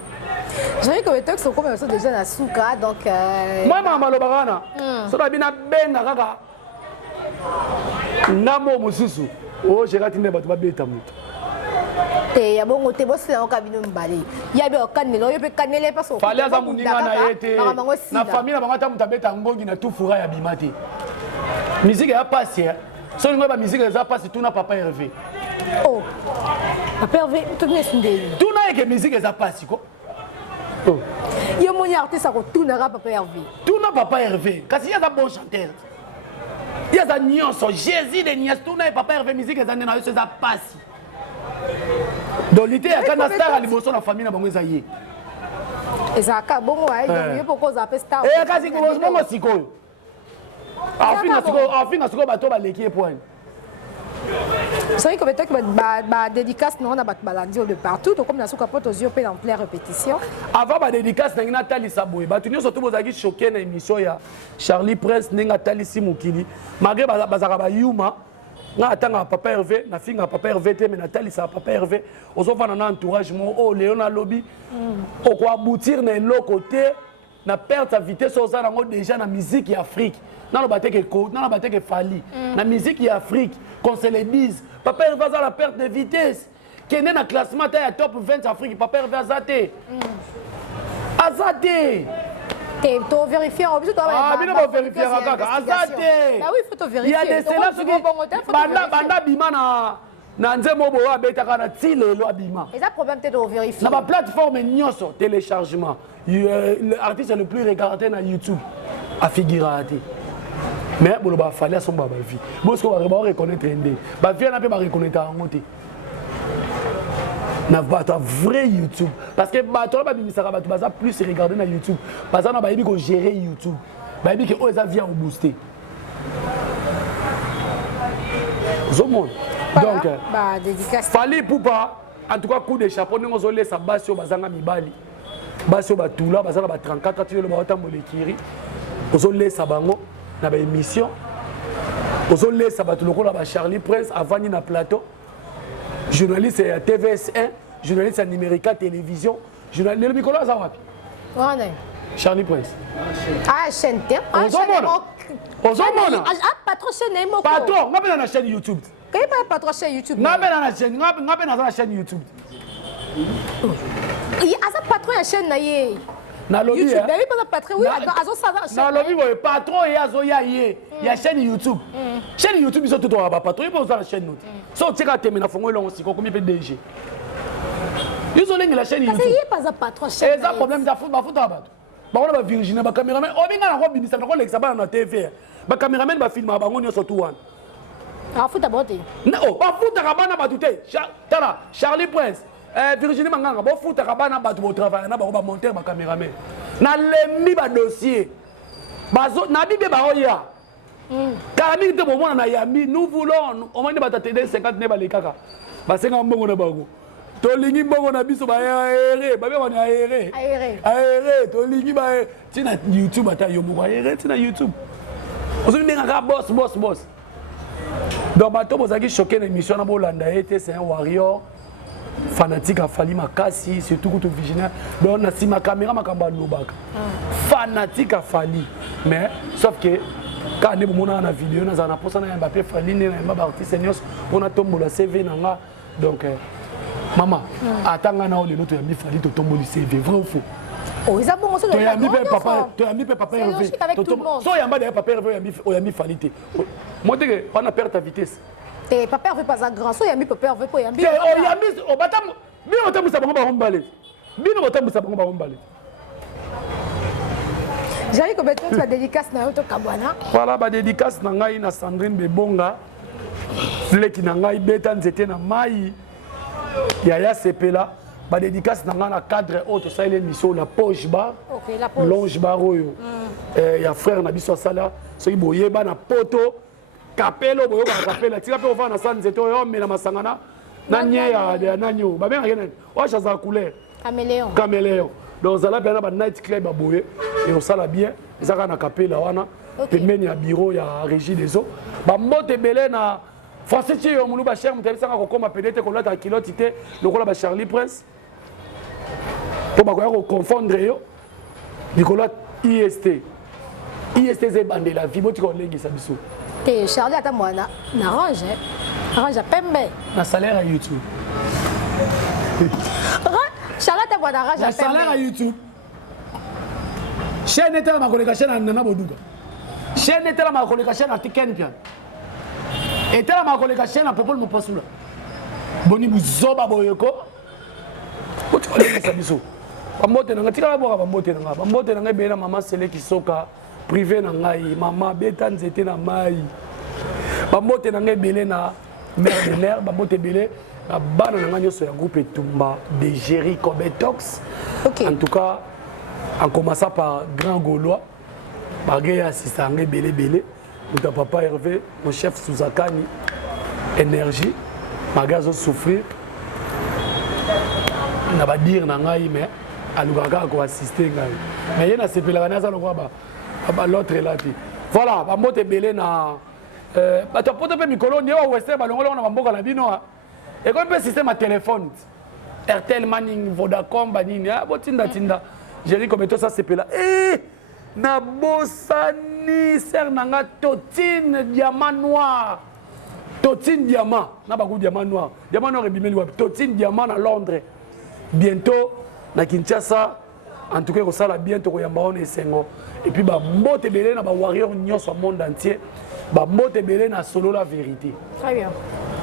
J'ai que les textes sont comme ça déjà na souka donc moi mama lo bagana. So na bina benga kaka. Namo mususu. Oh j'ai raté ne batu ba beta mutu. Te ya bongo te bosi na okabino mbali. Ya be okanelo yo pe kanele parce que fallait za muninga na yete. Na famille na bangata muta beta ngongi na tout fura ya bimati. Musique ya passer. So ngo ba musique ya passer tout na papa Hervé. Oh. Papa Hervé, tout n'est sundé. Tout na que musique ya passer ko. Oh. Yo moni artiste ko tout na papa Hervé. Tout na papa Hervé. Kasi ya za bon chanteur. Ya za nyonso Jésus de Nias tout na papa Hervé musique ya na yo ça passer. Donc l'idée à kana star à liboso na famille na bango ezaye. Ezaka bongo ai donc yo poko za pe star. Eh kasi ko bongo sikoyo. Afina siko bato ba leki point. C'est vrai que peut-être que dédicace non on a balandi de partout donc comme la souka pote aux yeux en pleine répétition. Avant ba dédicace na ngina tali saboy. Bato nyo surtout bozaki choqué na émission ya Charlie Prince nenga tali simukili. Malgré bazaka ba yuma na atanga papa Hervé na finga papa Hervé te mais Nathalie ça papa Hervé ozofa na entourage mo oh Léona lobby o ko aboutir na côté na perdre sa vitesse aux anango déjà na musique ya Afrique na lo bateke ko na lo bateke fali na musique ya Afrique qu'on se le dise papa Hervé a la perte de vitesse kene na classement ta ya top 20 Afrique papa Hervé azate tu vérifies en plus, tu dois vérifier. Ah oui, il faut te vérifier. Il y a des célèbres qui banda bima na nzemo bo abeta kana tile lo abima. Et ça problème peut-être de vérifier. Na ba plateforme nyoso téléchargement. L'artiste le plus regardé na YouTube a figurati. Mais bon ba fallait son baba vie. Parce qu'on va reconnaître ndé. Ba vie na pe ba reconnaître ngote. Na bato vrai YouTube parce que bato ba bimisaka bato baza plus regarder na YouTube parce que na ba yebi ko gérer YouTube ba yebi que o eza via o booster Zomon. Donc, dédicace. Fali Poupa, en tout cas, coup de chapeau, nous avons laissé Basio Bazanga Mibali. Basio Batula, Bazanga 34, tu le Bata Molekiri. Nous avons laissé Bango dans l'émission. Nous avons laissé Batuloko dans Charlie Prince avant na plateau. Journaliste à TVS1, journaliste à Numérica Télévision, journaliste Nicolas Zawapi. Charlie Prince. Ah, chaîne. Patron chaîne. Patron, on a la chaîne YouTube. Quel est le patron chaîne YouTube? On a la chaîne YouTube. Il y a un patron à chaîne na lobby YouTube. Mais oui, pas patron. Oui, na lobby le patron et azoya il y a chaîne YouTube. Chaîne YouTube ils sont tout droit patron, ils posent la chaîne nous. So tu as terminé fongo long aussi comme PDG. Ils ont la chaîne YouTube. C'est pas un patron chaîne. C'est un problème de foot, ba foot ba. Ba on ba Virginie ba cameraman, o binga na ko binisa na ko lexa ba na TV. Ba cameraman ba filma ba ngoni so tout wan. Ah foot aboté. Non, ba foot ka bana ba tuté. Tala, Charlie Prince. Virginie Manganga, bon foot à bana batu bo travail na ba monter ba cameraman. Na lembi ba dossier. Bazo na bibe ba oya. Kami te bo mona na yami, nous voulons au moins ba t'aider 50 ne ba le kaka. Ba 50 mbongo na bago. Tolingi mbongo na biso ba aéré, ba ba na aéré. Aéré, tolingi ba tina YouTube ata yo mo aéré tina YouTube. Ozo menga boss. Donc bato bozaki choqué l'émission na bolanda été c'est un warrior. Fanatique a fallu ma casse, surtout quand tu vigilant. Donc, on a si ma caméra, ma caméra lobaka. Fanatique a fallu. Mais, sauf que, quand on a une vidéo, on a un poste, on a un papier, fallu, on a un artiste, on a tombé le CV. Donc, maman, attends, on a le autre, il fallu tomber le CV. Vrai ou faux? Oh, ils ont bon, c'est le papa. Tu as mis papa Hervé. So, il y a un papa Hervé, il y a mis fallu. Moi, on a perdu ta vitesse. Et papa veut pas un grand so yami papa veut pas yami. Oh yami o batam bino batam sa bango ba hombale. Bino batam sa bango ba hombale. J'ai que tu la dédicace na auto kabwana. Voilà ba dédicace na ngai na Sandrine Bebonga. Fleki na ngai beta nzete na mai. Yaya sepela ba dédicace na ngai na cadre auto ça l'émission la poche bar. OK, la poche. Longe bar oyo. Ya frère na biso sala so iboyeba na poto. Capello boyo ba capella tika pe ovana sanzeto yo mena masangana na nye ya nanyo ba bien rien wa chaza couleur caméléon donc ça là bien ba night club ba boye et on sala bien ezaka na capella wana pembeni ya bureau ya régie des eaux ba mbote belé na français ti yo mulu ba cher mutebisanga ko koma peut-être ko lata kilote te lokola ba Charlie Prince to ba ko confondre yo Nicolas IST c'est bandé la vie boti ko lengi sa biso. Et Charlie à ta moi na range à pembe na salaire à YouTube. Charlie à ta moi na range à pembe. Salaire à YouTube. Chaîne était la ma connexion à Nana Boduga. Chaîne était la ma connexion à Tiken Pian. Était la ma connexion à Popol Mopasula. Boni buzoba boyoko. Boti ko lengi sa biso. Bambote na ngatika ba bambote na ngai maman sele ki soka. Privé na ngai mama beta nzete na mai bambote na ngai belé na mère de l'air bambote belé na bana na ngai nyoso ya groupe Etumba de Jerry Kobetox. En tout cas en commençant par Grand Gaulois bagay assistant ngai belé mon papa Hervé mon chef Souzakani énergie magazo souffrir na ba dire na ngai mais alugaka ko assister ngai mais yena sepela na za lokwa ba l'autre est là. Voilà, Bambote belé na tu peux te micro ni au western balongo na bamboka na bino et comme un système à téléphone Airtel Manning Vodacom banini botinda Jerry comme ça c'est là na bosani ser nanga totine diamant noir totine diamant na ba diamant noir et bimeli wa totine diamant à Londres bientôt na Kinshasa. En tout cas, ça va bientôt koyamba sengo et puis ba mbote belé na ba warrior nyonso monde entier ba mbote belé na solo la vérité. Très bien.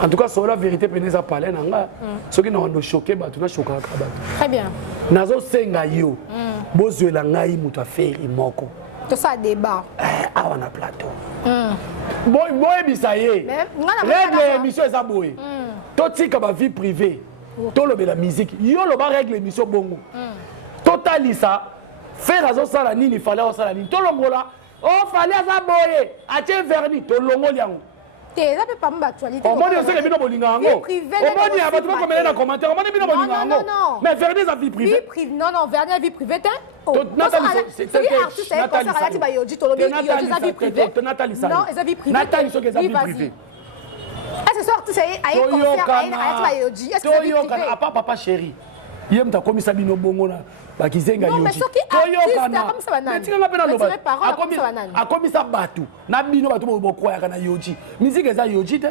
En tout cas, solo la vérité peneza parler nanga ce qui nous choqué ba tu na choqué ka. Très bien. Nazo senga yo. Bozwela ngai mutu affaire moko. Tout ça débat. Ah on a plateau. Boy bisaye. Règle émission eza boy. Totika ba vie privée. Tolo la musique. Yo lo ba règle émission bongo. Totalisa faire azo sala nini fallait au sala nini tolongola o fallait aza boye atie verni tolongo yango T'es là pas actualité. Au moins il y a ce que bino bolinga ngo. Au moins il y a pas tout comme dans commentaire. Au moins bino bolinga ngo. Mais Vernet a vie privée. Vie privée. Non non, Vernet a vie privée t'es. Nathalie c'est artiste c'est concert à la tiba yoji to lobi yoji sa vie privée. Non, ils ont vie privée. Nathalie c'est que vie privée. Est-ce que sorti c'est à un concert à la tiba yoji. Est-ce que c'est vie privée? À part papa chéri. Yem ta komisa bino bongo na bakizenga yoji. Non mais ce qui artiste comme ça banane. Mais tu n'as pas na loba. A komisa batu. Na bino batu bo koya kana yoji. Musique eza yoji te.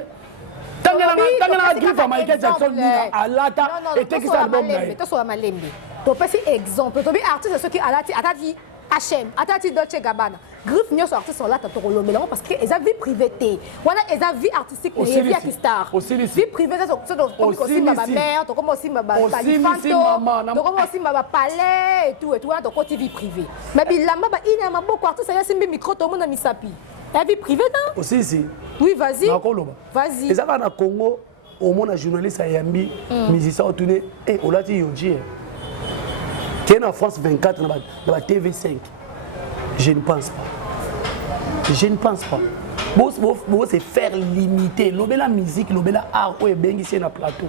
Tangela grifa Michael Jackson na alata et tekisa album na. To so malembe. To pesi exemple. To bi artiste ce qui alati atati H&M, atati Dolce Gabbana. Griffe nyo so artiste sont là to rolomela parce que eza vie privée té. Wana eza vie artistique et vie artistar. Vie privée ça donc aussi ma mère, to comme aussi ma Talifanto, to comme aussi ma palais et tout to côté vie privée. Mais bilamba ba ina ma beaucoup artiste ya simbi micro to mona misapi. La vie privée non? Aussi si. Oui, vas-y. Vas-y. Et ça va na Congo au moins journaliste ayambi musicien tourner et olati yoji. Qui est en France 24 dans la TV5. Je ne pense pas. Je ne pense pas. Bon, c'est faire limiter. L'obéla musique, l'obéla art, ou est bien ici dans le plateau.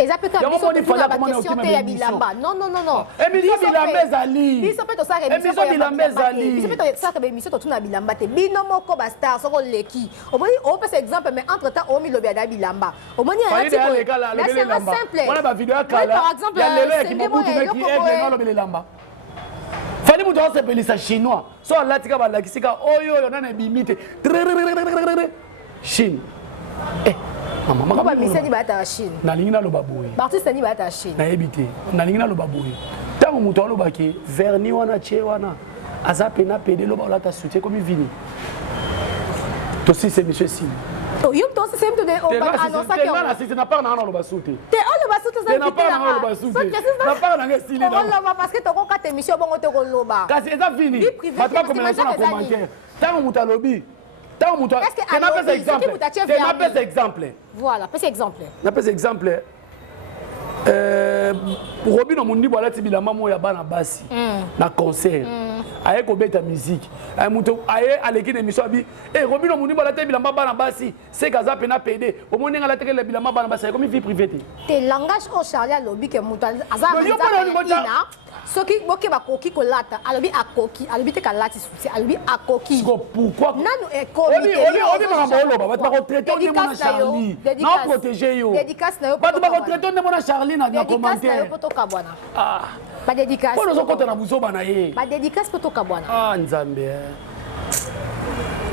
Et ça peut être bilamba. Non, non, non, non. Émission bilamba ezali. Biso peut ça émission bilamba ezali. Biso peut ça émission to tuna bilamba te. Bino moko ba star soko leki. Au moins on peut exemple mais entre temps on mi lobi ada bilamba. Au moins il y a un petit peu. Simple. On a ba vidéo kala. Par exemple, il y a lelo qui mobutu qui est dans lobi lamba. Fali mutu on s'appelle ça chinois. So latika ba lakisika oyo na na bimite. Chine. Maman ba misi di bata Chine. Na lingina lo baboye. Artiste ni bata Chine. Na ebité. Na lingina lo baboye. Tango mutu lo baki verni wana che wana. Azape na pede lo ba la ta soutien comme vini. To si c'est monsieur Sim. Oh yum to c'est de annoncer que là c'est na pas na lo ba souté. Te on lo ba souté ça. Na pas na lo ba souté. Na pas na ngesili na. On lo ba parce que to ko ka émission bon to ko lo ba. Kasi eza vini. Matwa comme na commentaire. Tango mutu lobi. Est-ce que n'a pas exemple. Voilà, pas exemple. N'a pas exemple. Robin Omundi bola tibila mamo ya bana basi na concert. Aye ko beta musique. Aye muto aye aleki de mission bi. Robin Omundi bola tibila bana basi, c'est kaza pena PD. Au monde ngala teke le bilamba bana basi comme vie privée. Te langage au Charlie lobi ke muto azaba. Ce qui boke ba koki ko lata, alobi akoki, alobi te kalati souci, alobi akoki. Pourquoi? Nanu e komi. On mangolo ba ba ko traiter on mon Charlie. Na protéger yo. Dédicace na yo. Ba ba ko traiter on mon Charlie na commentaire. Ah. Ba dédicace. Pour nous okota na buzoba na ye. Ba dédicace poto kabwana. Ah nzambe.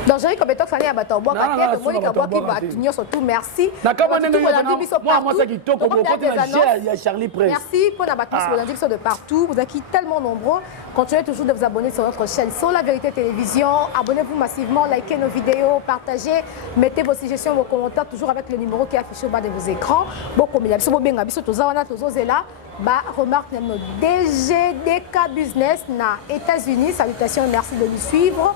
Donc j'ai comme ça ya bato boka te Monica boki ba tunyo surtout merci. Na kama nenge moi ça qui toko bo côté na ya Charlie Presse. Merci pour la bato sur l'indication de partout. Vous êtes tellement nombreux. Continuez toujours de vous abonner sur notre chaîne Sur la Vérité Télévision. Abonnez-vous massivement, likez nos vidéos, partagez, mettez vos suggestions, vos commentaires toujours avec le numéro qui est affiché au bas de vos écrans. Beaucoup mais biso benga biso tozawana tozozela. Bah, remarque notre DGDK Business na États-Unis. Salutations, merci de nous suivre.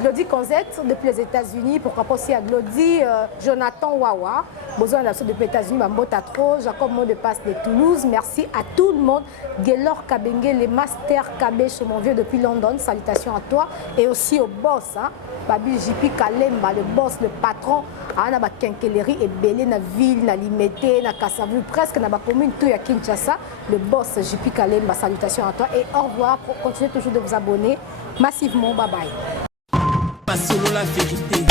Glody Conzette depuis les États-Unis. Pourquoi pas aussi à Glody Jonathan Wawa. Besoin d'absence depuis les États-Unis. Mbota Tro, Jacob Mot de Passe de Toulouse. Merci à tout le monde. Gaylor Kabenge, les Master KB chez mon vieux depuis London. Salutations à toi. Et aussi au boss. Hein? Babi JP Kalemba, le boss, le patron. On a ba quincaillerie et belé na ville, na limité, na Kassavu, presque na ba commune tout à Kinshasa. Le boss JP Kalemba, salutations à toi et au revoir. Continuez toujours de vous abonner massivement. Bye bye. Pas solo la vérité.